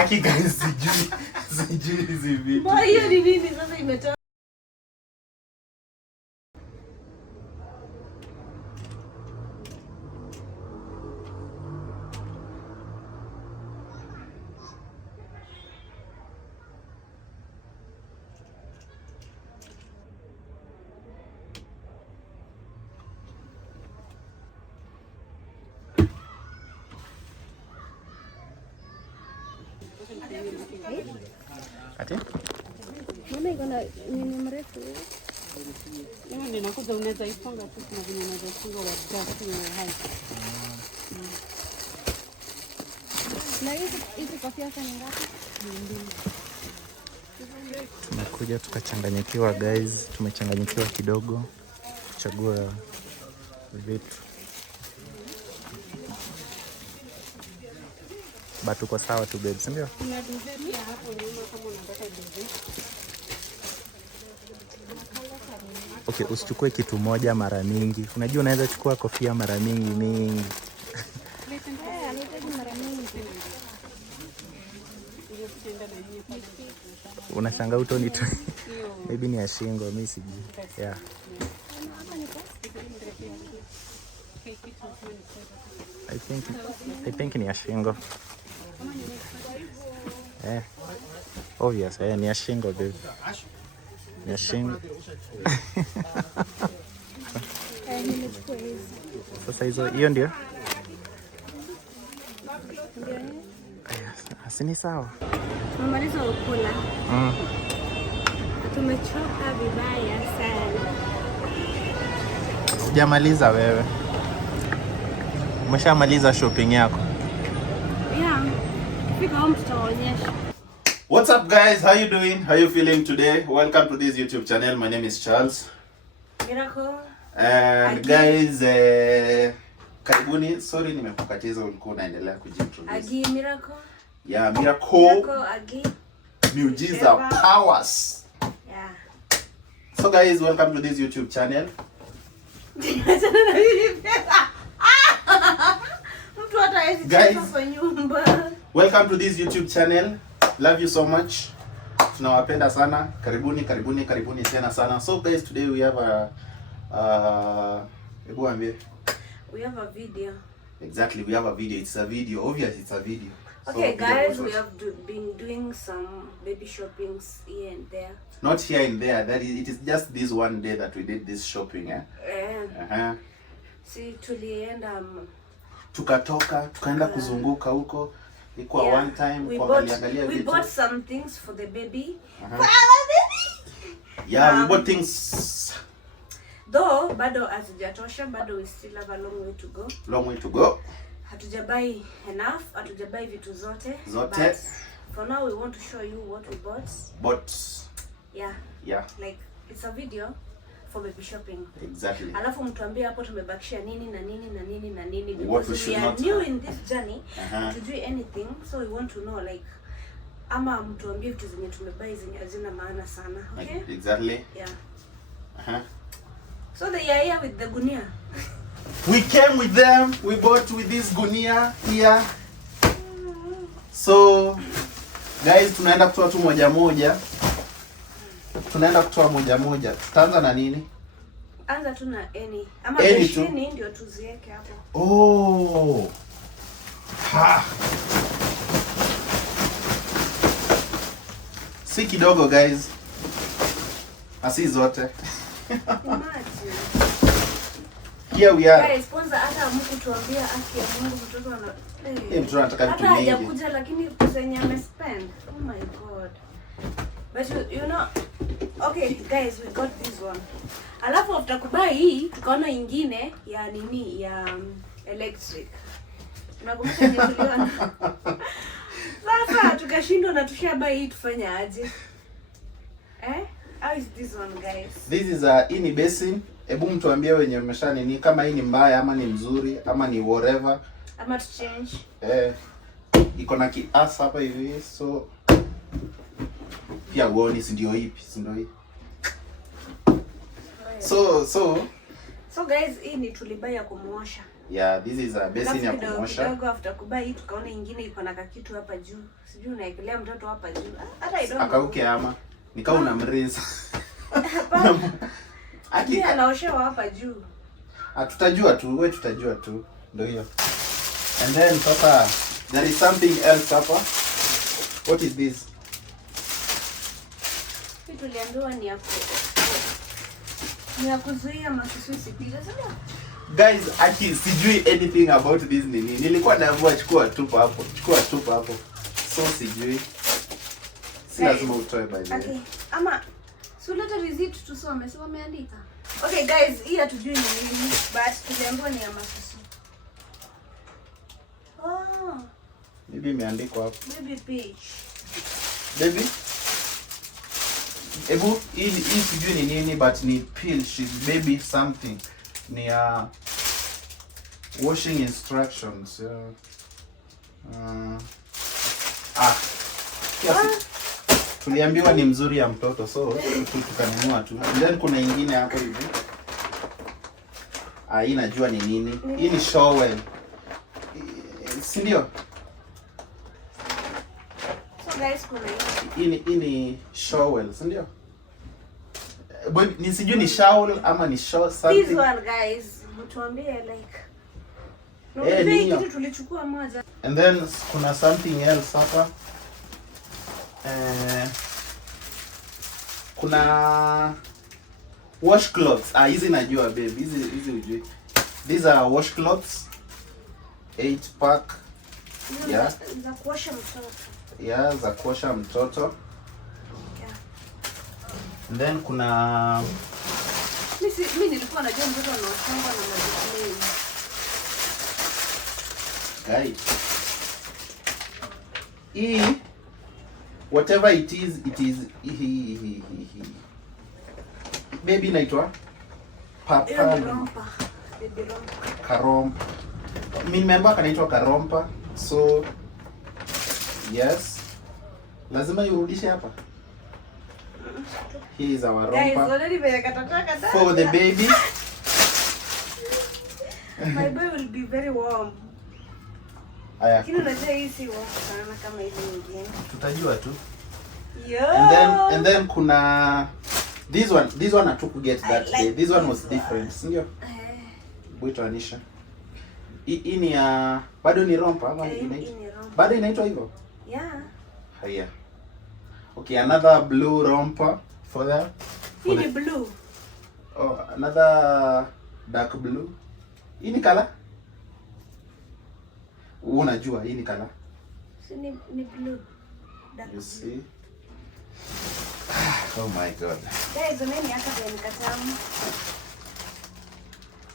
Hakika sijui hizi vitu. Mbona hiyo ni nini sasa imetoka? Ati? Mama iko na nini mrefu? Mimi ninakuja unaweza ifunga tu na vile unaweza ifunga wa draft ni hai. Na hizi kofia sana ngapi? Tumekuja tukachanganyikiwa guys, tumechanganyikiwa kidogo kuchagua vitu. But uko sawa tu babe, si ndio? Kuna duvet pia hapo nyuma kama unataka duvet. Okay, usichukue kitu moja mara mingi. Unajua unaweza chukua kofia mara mingi. Unashangaa utoni tu. Maybe ni ya shingo, mimi sijui. Yeah. I think ni ya shingo. Obvious, ni ya shingo babe. Ni ya shingo. Sasa hiyo ndio? Asini sawa. Tumemaliza kula. Tumechoka vibaya sana. Hujamaliza wewe? Umeshamaliza shopping yako? Yeah. Fika home tutaonyesha. What's up guys? How you doing? How you feeling today? Welcome to this YouTube channel. My name is Charles. Miracle. And guys, karibuni. Sorry nimekukatiza, ulikuwa unaendelea kujintroduce. Agi Miracle. Yeah, Miracle. Agi. Miujiza powers. Yeah. So guys, welcome to this YouTube channel. Guys, welcome to this YouTube channel. Love you so much. Tunawapenda sana. Karibuni tena sana. So guys, today we have we have a video. Exactly, we have a video. It's a video. Obviously, it's a video. Okay, so, guys, we have been doing some baby shoppings here and there. Not here and there. It is just this one day that we did this shopping, eh? Yeah. See, tulienda tukatoka tukaenda kuzunguka huko. Ilikuwa one time kuangalia vitu. We bought some things for the baby. For our baby. Yeah, we bought things. Though bado hazijatosha, bado we still have a long way to go. Long way to go. Hatujabai enough, hatujabai vitu zote. But for now we want to show you what we bought. Yeah. Like it's a video for baby shopping. Exactly. Alafu mtuambie hapo tumebakisha nini na nini because we are new in this journey. Tujui anything, so we want to know like ama mtuambie vitu zenye tumebai zenye hazina maana sana. Okay? Exactly. Yeah. So they are here with the gunia. We came with them. We bought with this gunia here. So guys, tunaenda kutoa tu moja moja. Tutaanza na nini? Anza tu na any. Ama besheni ndio tuziweke hapo. Oh. Ha. Si kidogo guys. Asi zote. Here we are. Guys, kwanza hata mtu tuambia afya ya Mungu mtoto ana mtoto anataka vitu vingi. Hata hajakuja lakini pesa yenye amespend. Oh my god. But you know, okay guys, we got this one. Alafu after kubai hii tukaona ingine ya nini ya electric. Tunakumbuka ni tuliona. Sasa tukashindwa na tushabai hii tufanye aje? How is this one guys? This is a ini basin. Hebu mtuambie wenye mmesha nini kama hii ni mbaya ama ni mzuri ama ni whatever. Ama to change. Iko na kiasa hapa hivi, so pia uone si ndio ipi, si ndio hii. So So guys, hii ni tulibai ya kumuosha. Yeah, this is a basin ya kuosha. Kidogo after kubai hii tukaona ingine iko na kakitu hapa juu. Sijui unaekelea mtoto hapa juu. Hata I don't know. Akauke ama nikao unamreza. Aki anaoshewa hapa juu. Tutajua tu, wewe tutajua tu. Ndio hiyo. And then sasa there is something else hapa. What is this? Kitu tuliambiwa ni ya kuzuia masusu isipige. Sasa guys, aki sijui anything about this nini. Nilikuwa naambiwa chukua tupa hapo. So sijui. Si lazima utoe by the way. Okay. Ama suleta receipt tusome. Sio wameandika. Okay guys, hii hatujui ni nini, but tuliambiwa ni ya masusu. Oh. Maybe imeandikwa hapo. Baby peach. Baby? Ebu, hii sijui ni nini, but ni pill, she's baby something. Ni washing instructions. Tuliambiwa ni mzuri ya mtoto, so tukanunua tu. And then kuna ingine hapo hivi. Hii najua ni nini. Hii ni shower. Si ndio? So guys, kuna hii ni shower, si ndio? Ni sijui ni shower ama ni show something. This one guys, mtuambie like. Kitu tulichukua moja. And then kuna something else hapa. Kuna wash clothes. Hizi najua babe. Hizi ujui. These are wash clothes. 8 pack. Yeah. Za kuosha mtoto. Yeah, za kuosha mtoto. Yeah. And then kuna mimi nilikuwa najua mtoto anaoshwa na maji. Guys. Whatever it is baby inaitwa Karompa. Karompa. Mimi nimeambiwa kanaitwa karompa. So yes. Lazima urudishe hapa. Here is our rompa. Guys, already kataka. For the baby. My boy will be very warm. Aya. Kile unajua hii si warm sana kama hizo nyingine. Tutajua tu. Yo. And then kuna this one I took to get that day. This one was different. Sindio? Buito Anisha. Hii ni bado ni rompa ama inaitwa? Bado inaitwa hivyo? Yeah. Haya. Okay, another blue romper for that. Hii ni blue. Oh, another dark blue. Hii ni color? Unajua hii ni color? Si ni blue. Dark. You see? Oh my god. Guys, nani hata vya nikatamu.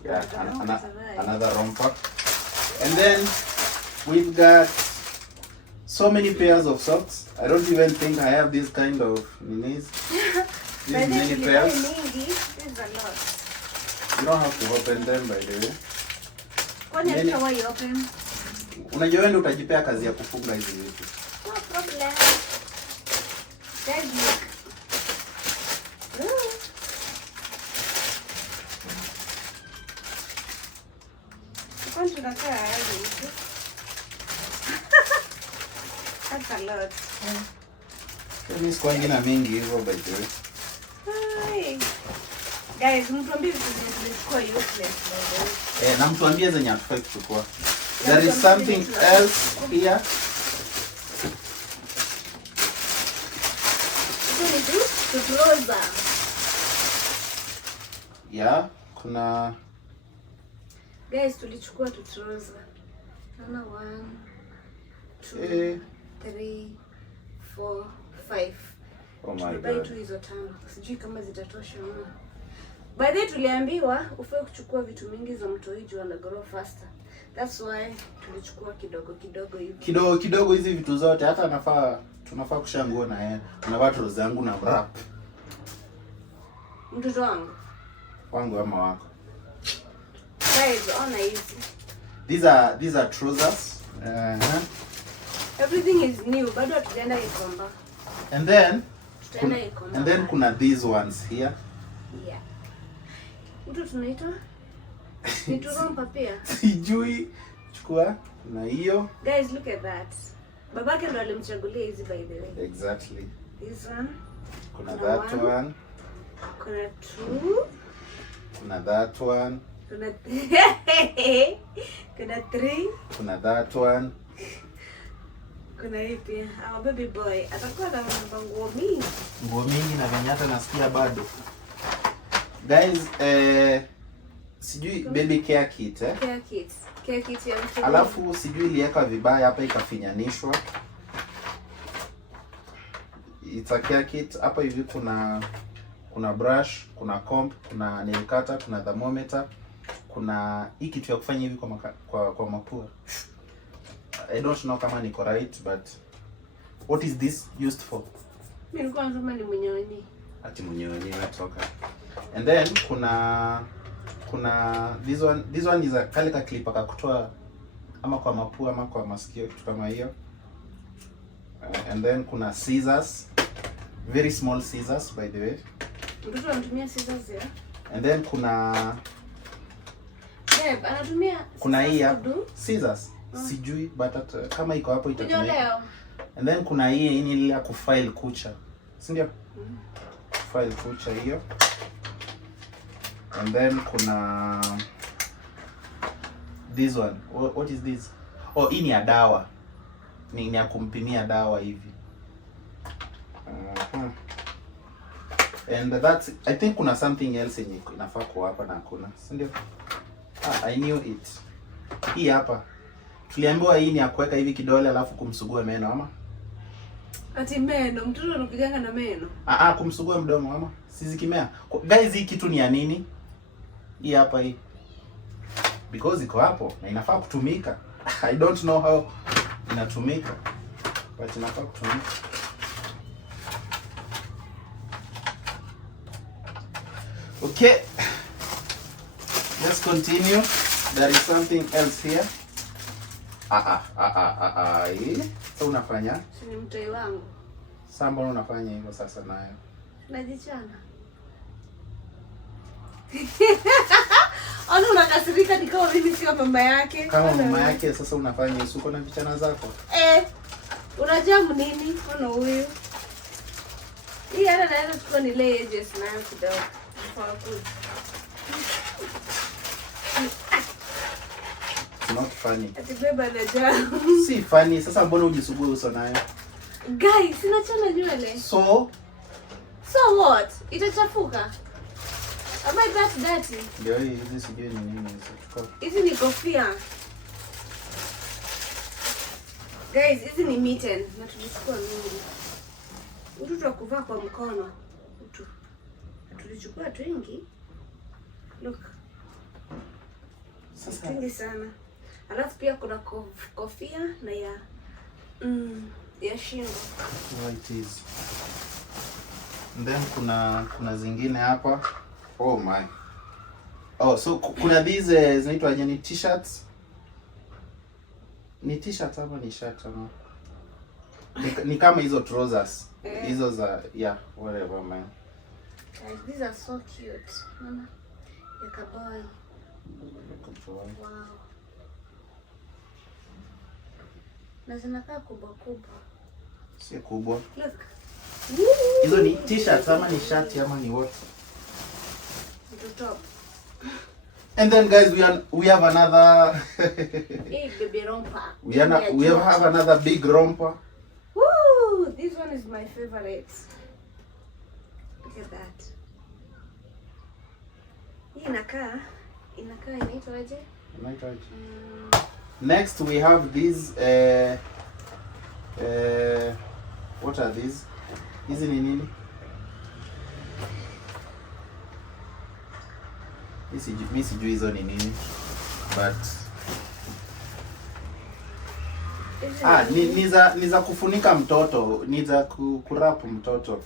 Yeah, another romper. And then we've got so many pairs of socks. I don't even think I have this kind of minis. These many pairs. This is a lot. You don't have to open them by the way. Kwani hatawahi open? Unajua wewe ndio utajipea kazi ya kufunga hizi vitu. No problem. Guys, look. Kwani tunakaa aje? That's a lot. Mimi sikuwa ngina mingi hivyo by the way. Hi. Guys, mtuambie vitu zilizokuwa useless by the way. Na mtuambie zenye hatufai kuchukua. There is something else here. Tutroza. Yeah, kuna Guys, tulichukua tutroza. Naona 1 2 3 4 5. Oh my god. Tulibai tu hizo 5. Sijui kama zitatosha ama. By the way, tuliambiwa ufai kuchukua vitu mingi za mtoi juu ana grow faster. That's why tulichukua kidogo hivi. Kidogo hizi vitu zote hata tunafaa kushanguo na yeye. Unavaa troza yangu na wrap. Mtoto wangu ama wako. Guys, ona hizi. These are trousers. Everything is new. Bado tunaenda Ikomba. And then Ikomba. And then kuna these ones here. Yeah. Mtu tunaitwa Ni turompa pia. Sijui. Chukua na hiyo. Guys, look at that. Babake ndo alimchagulia hizi by the way. Exactly. This one. Kuna that one. Kuna two. Kuna that one. Kuna kuna three. Kuna that one. Kuna hii pia. Our baby boy atakuwa na nguo mingi. Nguo mingi na venye hata nasikia bado. Guys, sijui baby care kit Care kit. Care kit ya mtoto. Alafu sijui iliweka vibaya hapa ikafinyanishwa. It's a care kit. Hapa hivi kuna brush, kuna comb, kuna nail cutter, kuna thermometer, kuna hii kitu ya kufanya hivi kwa mapua. I don't know kama niko right, but what is this used for? Mimi nilikuwa nasema ni mnyonyi. Ati mnyonyi natoka. And then kuna this one is a kale ka clip akakutoa ama kwa mapua ama kwa masikio, kitu kama hiyo. And then kuna scissors, very small scissors by the way. Mtoto anatumia scissors ya. And then kuna Babe, anatumia hii hapa scissors. Sijui but kama iko hapo itatumika. And then kuna hii ile ya kufile kucha. Si ndio? File kucha hiyo. And then kuna this one. What is this? Oh, hii ni ya dawa. Ni ya kumpimia dawa hivi. And that's, I think kuna something else yenye inafaa kwa hapa na hakuna. Si ndio? I knew it. Hii hapa. Tuliambiwa hii ni ya kuweka hivi kidole alafu kumsugua meno ama? Ati meno, mtoto anakujanga na meno. Kumsugua mdomo ama? Sizikimea. Guys, hii kitu ni ya nini? Hii hapa hii. Because iko hapo na inafaa kutumika. I don't know how inatumika. But inafaa kutumika. Okay. Let's continue. There is something else here. So unafanya? Si ni mtoi wangu. Sasa mbona unafanya hivyo sasa nayo? Najichana. Ana unakasirika ni kama mimi sio mama yake. Kama mama yake sasa unafanya isuko na vichana zako? Unajamu nini? Ona huyu. Hii hata naweza chukua ni lay edges nayo kidogo. Kwa kweli. Not funny. Ati beba na jamu. Si funny. Sasa mbona ujisugue uso nayo? Guys, sina chana nywele. So what? Itachafuka. Am I that dirty? Ndio hizi sijui ni nini hizo. Hizi ni kofia. Guys, hizi ni mitten na tulichukua mingi. Mtoto akuvaa kwa mkono. Tulichukua twingi. Look. Sasa twingi sana. Alafu pia kuna kofia na ya shingo. What is? And then kuna zingine hapa. Oh my. Oh, so kuna these zinaitwa ni t-shirts. Ni t-shirt ama ni shirt ama? Ni kama hizo trousers. Hizo za whatever man. Guys, these are so cute. Mama, like a boy. Wow. Na zinakaa kubwa. Si kubwa. Look. Hizo ni t-shirts ama ni shirt ama ni what? Top. And then guys, we have another Hey, baby romper. we have another big romper. Woo! This one is my favorite. Look at that. Hii inakaa inaitwaje? Next we have these what are these? Hizi ni nini? Mimi sijui hizo ni nini. But ni za kufunika mtoto, ni za kurap mtoto.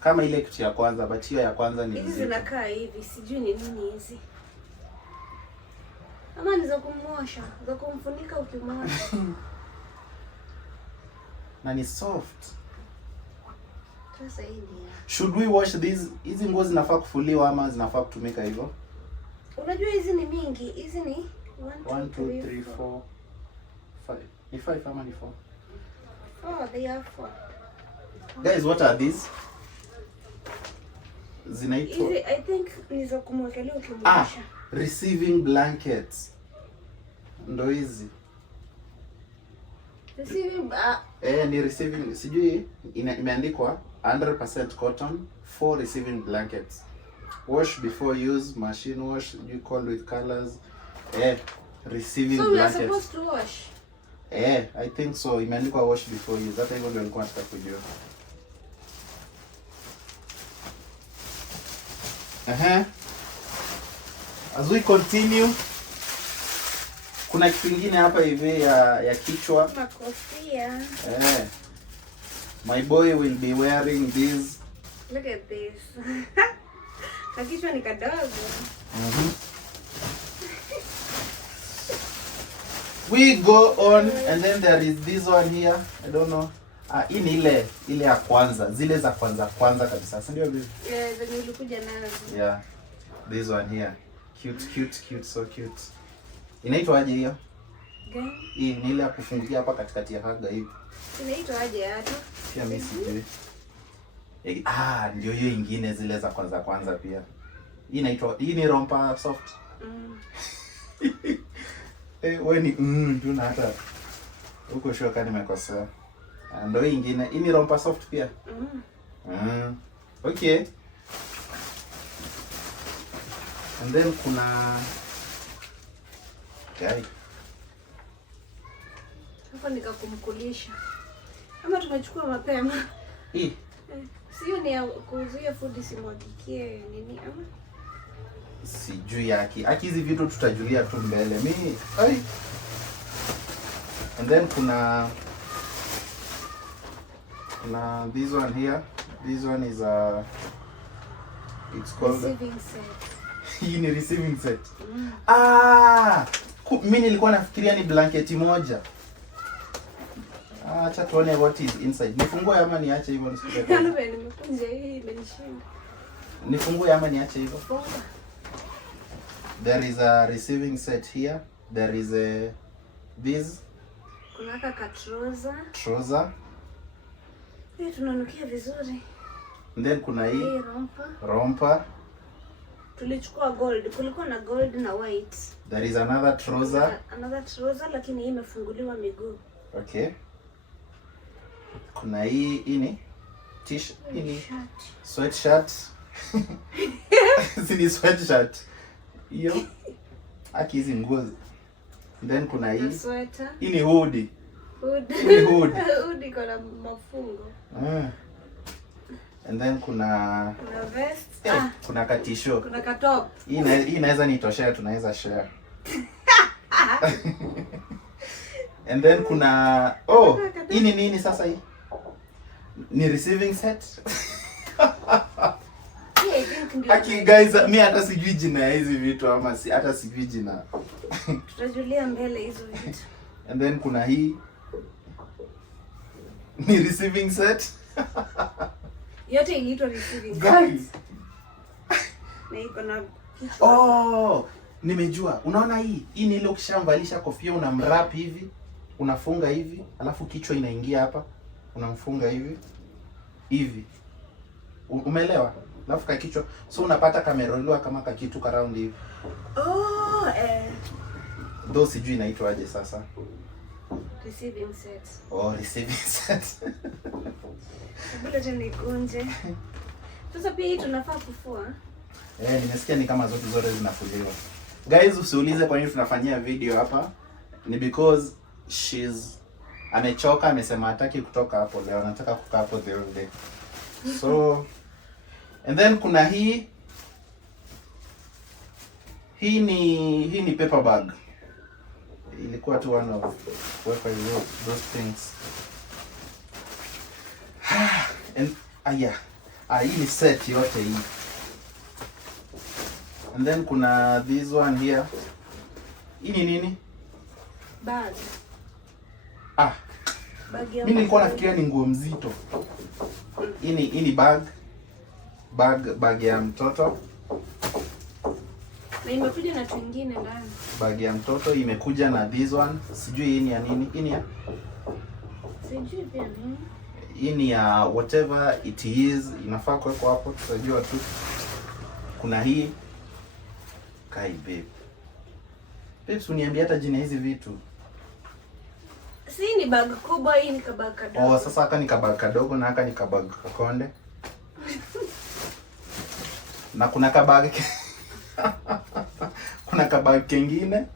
Kama ile kitu ya kwanza, but hiyo ya kwanza ni hizi zinakaa hivi, sijui ni nini hizi. Ama ni za kumwosha, za kumfunika ukimwosha. Na ni soft. Sasa hii. Should we wash these? Hizi nguo zinafaa kufuliwa ama zinafaa kutumika hivyo? Unajua hizi ni mingi. Hizi ni 1 2 3 4 5. Ni 5 ama ni 4? Oh, they are 4. Guys, what are these? Zinaitwa Hizi I think ni za kumwekelea ukimwosha. Receiving blankets. Ndo hizi. Receiving ni receiving, sijui imeandikwa 100% cotton, 4 receiving blankets. Wash before use, machine wash, you call with colors. Receiving so blankets. So we are supposed to wash? I think so. Imeandikwa wash before use. Hata hivyo ndio nilikuwa nataka kujua. As we continue, kuna kitu kingine hapa hivi ya kichwa. Makofia. My boy will be wearing this. Look at this. Kakichwa ni kadogo. We go on and then there is this one here. I don't know. Hii ni ile ya kwanza, zile za kwanza kabisa. Si ndio hivi? Yeah, zenye ulikuja nazo. Yeah. This one here. Cute, so cute. Inaitwa aje hiyo? Gani? Hii ni ile ya kufungia hapa katikati ya haga hivi. Inaitwa aje hata? Pia mimi sijui. Ndio hiyo ingine zile za kwanza pia. Hii ni romper soft. Wewe ni tuna hata huko shoka nimekosea. Ndio hii ingine, hii ni romper soft pia. Okay. And then kuna hapo nikakumkulisha. Ama tumechukua mapema. Hii. Sio ni ya kuzuia food isimwagikie nini ama? Sijui yake. Hizi vitu tutajulia tu mbele. Mimi and then kuna this one here. This one is it's called receiving set. Hii ni receiving set. Mimi nilikuwa nafikiria ni blanketi moja. Acha tuone what is inside. Nifungue ama niache hivyo nisikie? Nimekunja hii imenishinda. Nifungue ama niache hivyo? Funga. There is a receiving set here. There is this. Kuna kaka trouser. Tunanukia vizuri. And then kuna hii romper. Tulichukua gold. Kulikuwa na gold na white. There is another trouser. Lakini hii imefunguliwa miguu. Okay. Kuna hii ni t-shirt, sweatshirt. Si sweatshirt. Hiyo. Hizi nguo. Then kuna hii. Sweater. Hii ni hoodie. Hoodie kuna mafungo. And then kuna vest. Kuna katisho. Kuna katop. Hii inaweza nitoshea, tunaweza share. And then kuna hii ni nini sasa hii? Ni receiving set. Guys, mimi hata sijui jina ya hizi vitu ama hata sijui jina. Tutajulia mbele hizo vitu. And then kuna hii ni receiving set. Yote inaitwa receiving set. Guys. Na iko na nimejua. Unaona hii? Hii ni ile ukishamvalisha kofia unamwrap hivi, unafunga hivi, alafu kichwa inaingia hapa, unamfunga hivi. Umeelewa? Alafu ka kichwa. So unapata kameroliwa kama ka kitu ka round hivi. Ndio sijui inaitwa aje sasa. Receiving set. Receiving set. Bila tena ikunje. Sasa pia hii tunafaa kufua. Nimesikia ni kama zote zinafuliwa. Guys, usiulize kwa nini tunafanyia video hapa. Ni because amechoka, amesema hataki kutoka hapo leo, anataka kukaa hapo the whole day. So and then kuna hii ni paper bag. Ilikuwa tu one of those things. And hii ni set yote hii. And then kuna this one here. Hii ni nini? Bag. Mimi nilikuwa nafikiria ni nguo mzito. Hii ni bag ya mtoto. Na imekuja na twingine ndani. Bag ya mtoto imekuja na this one. Sijui hii ni ya nini? Hii ni ya? Sijui pia nini. Hii ni ya whatever it is. Inafaa kuwekwa hapo, tutajua tu. Kuna hii. Kai babe. Babe, uniambia hata jina hizi vitu. Si ni bag kubwa, hii ni kabag kadogo. Oh, sasa haka ni kabag kadogo na haka ni kabag kakonde. Na kuna kabag kuna kabag kengine.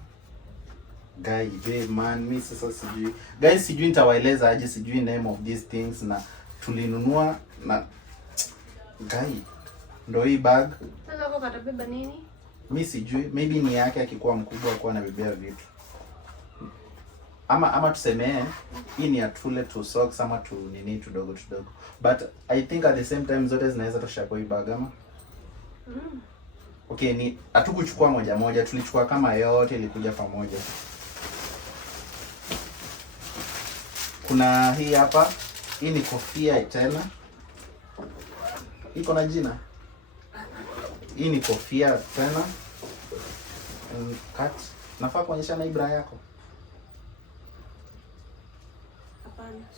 Guy, babe, man, mimi sasa sijui. Guys, sijui nitawaeleza aje, sijui name of these things na tulinunua na guy. Ndio hii bag. Sasa uko katabeba nini? Mimi sijui, maybe ni yake akikuwa mkubwa kwa anabebea vitu. Ama tuseme hii ni ya tule to socks ama tu nini tudogo tudogo. But I think at the same time zote zinaweza tosha kwa hii bag ama. Okay, ni hatukuchukua moja moja, tulichukua kama yote ilikuja pamoja. Kuna hii hapa, hii ni kofia tena. Iko na jina. Hii ni kofia tena. Cut. Nafaa kuonyesha na ibra yako.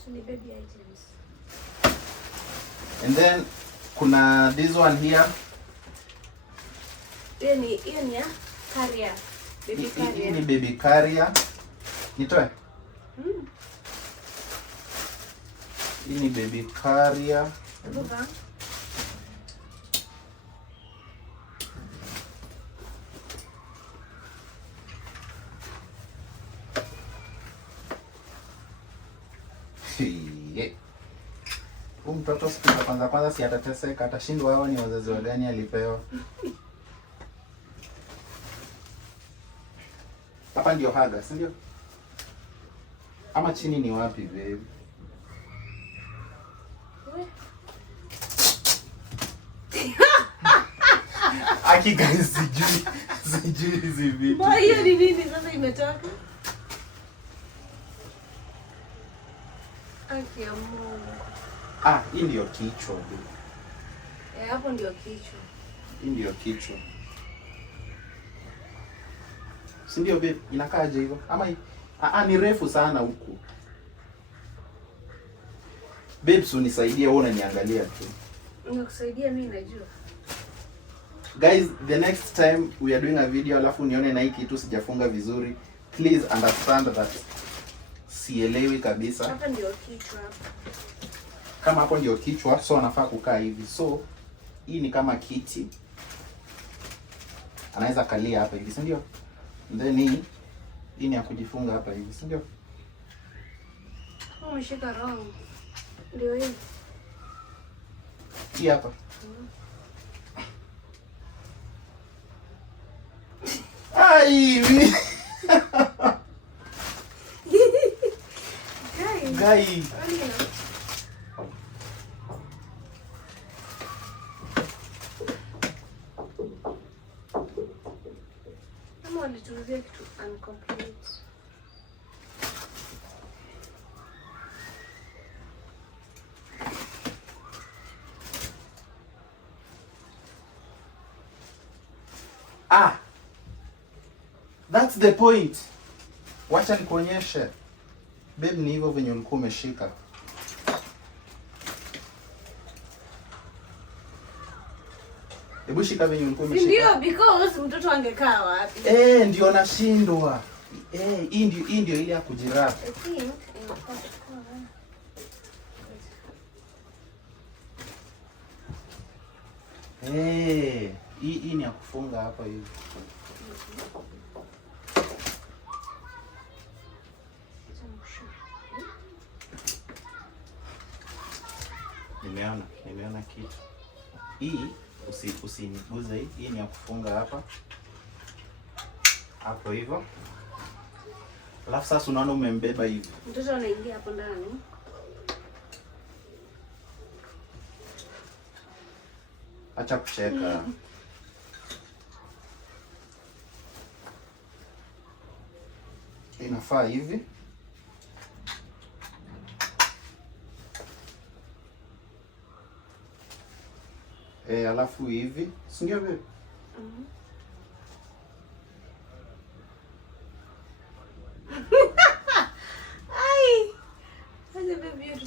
Ni baby items. And then kuna this one here. Hiyo ni ya carrier. Baby carrier. Hii ni baby carrier. Nitoe? Hii ni baby carrier. Buka. Mtoto siku za kwanza si atateseka, atashindwa hao ni wazazi wa gani alipewa. Hapa ndio haga, si ndio? Ama chini ni wapi babe? Aki guys, sijui hizi vitu. Mbona hiyo ni nini sasa imetoka? Aki ya Mungu. Hii ndio kichwa babe. Hapo ndio kichwa. Hii ndio kichwa. Si ndio babe? Inakaaje hivyo? Ama ni refu sana huku. Babe, unisaidie, wewe unaniangalia tu. Ninakusaidia, mimi najua. Guys, the next time we are doing a video alafu nione na hii kitu sijafunga vizuri, please understand that sielewi kabisa. Hapa ndio kichwa. Kama hapo ndio kichwa, so anafaa kukaa hivi. So hii ni kama kiti. Anaweza kalia hapa hivi, si ndio? Then hii ni ya kujifunga hapa hivi, si ndio? Umeshika wrong. Ndio hii. Hii hapa. Ai! Guy. Kama walituzia kitu incomplete. That's the point. Wacha nikuonyeshe. Babe, ni hivyo venye ulikuwa umeshika. Hebu shika venye ulikuwa umeshika. Ndio, because mtoto angekaa wapi? Ndio nashindwa. Hii ndio ile ya kujirap. I think hii ni ya kufunga hapa hivi. Nimeona kitu. Hii usiniguze hii. Hii ni ya kufunga hapa. Hapo hivyo. Alafu sasa unaona umembeba hivi. mtoto anaingia hapo ndani. Acha kucheka. Inafaa hivi. Alafu hivi. Si ndio babe?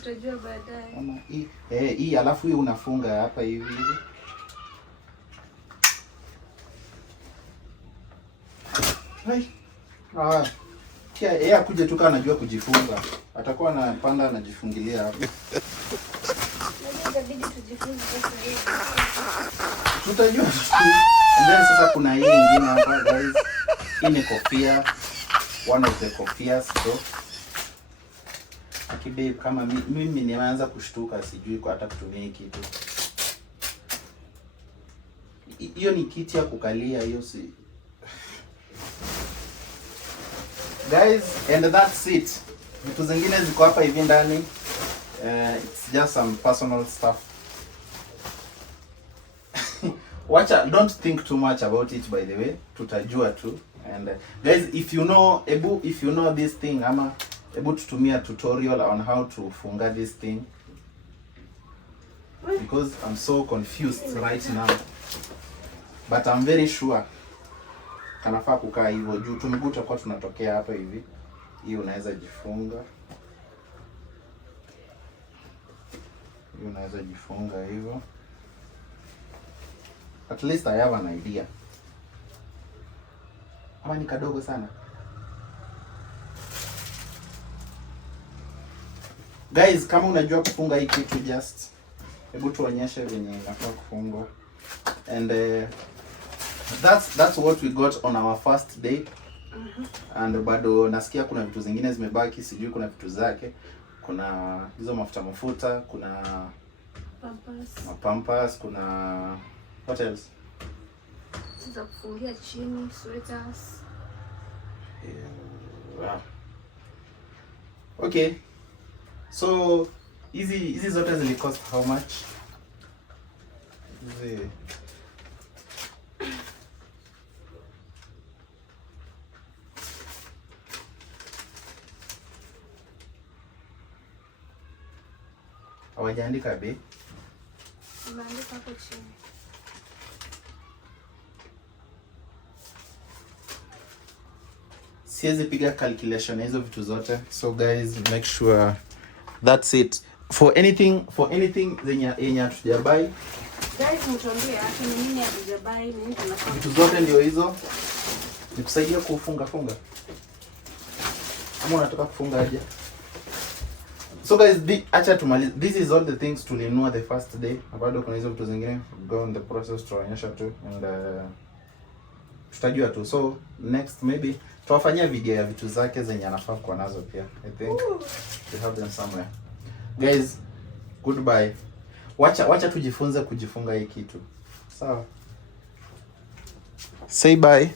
tutajua baadaye. Ama hii alafu hii unafunga hapa hivi. Hai. Kia yeye akuje tu kama anajua kujifunga. Atakuwa anapanda anajifungilia hapo. Inabidi tujifunze sasa hivi. Tutajua. And then sasa kuna hii nyingine hapa guys. Hii ni kofia. One of the kofias so. Akibabe kama mimi nimeanza kushtuka sijui kwa hata kutumia hii kitu. Hiyo ni kiti ya kukalia hiyo si. Guys, and that's it. Vitu zingine ziko hapa hivi ndani. It's just some personal stuff. Watcha, don't think too much about it by the way. Tutajua tu. And guys, if you know this thing ama tutumia tutorial on how to funga this thing. Because I'm so confused right now. But I'm very sure kanafaa kukaa hivyo juu tumekuta kwa tunatokea hapa hivi. Hii unaweza jifunga. Hii unaweza jifunga hivyo. At least I have an idea. Ama ni kadogo sana. Guys, kama unajua kufunga hii kitu just hebu tuonyeshe venye inafaa kufungwa. And that's what we got on our first day. And bado nasikia kuna vitu zingine zimebaki, sijui kuna vitu zake. Kuna hizo mafuta, kuna pampers, kuna what else? Sasa kufungia chini, sweaters. Yeah. Okay. So hizi zote zili cost how much? Hawajaandika bei. Nimeandika hapo chini. Siwezi piga calculation hizo vitu zote. So guys, make sure that's it. For anything yenye hatujabai. Guys, mtuambie hata ni nini hatujabai, nini tunafanya. Vitu zote ndio hizo. Nikusaidia kufunga. Kama unataka kufunga aje. So guys, acha tumalize. This is all the things tulinunua the first day. Bado kuna hizo vitu zingine go on the process tuonyesha tu and tutajua tu. So next maybe tuwafanyia video ya vitu zake zenye anafaa kuwa nazo pia. I think we have them somewhere. Guys, goodbye. Wacha tujifunze kujifunga hii kitu. Sawa. Say bye.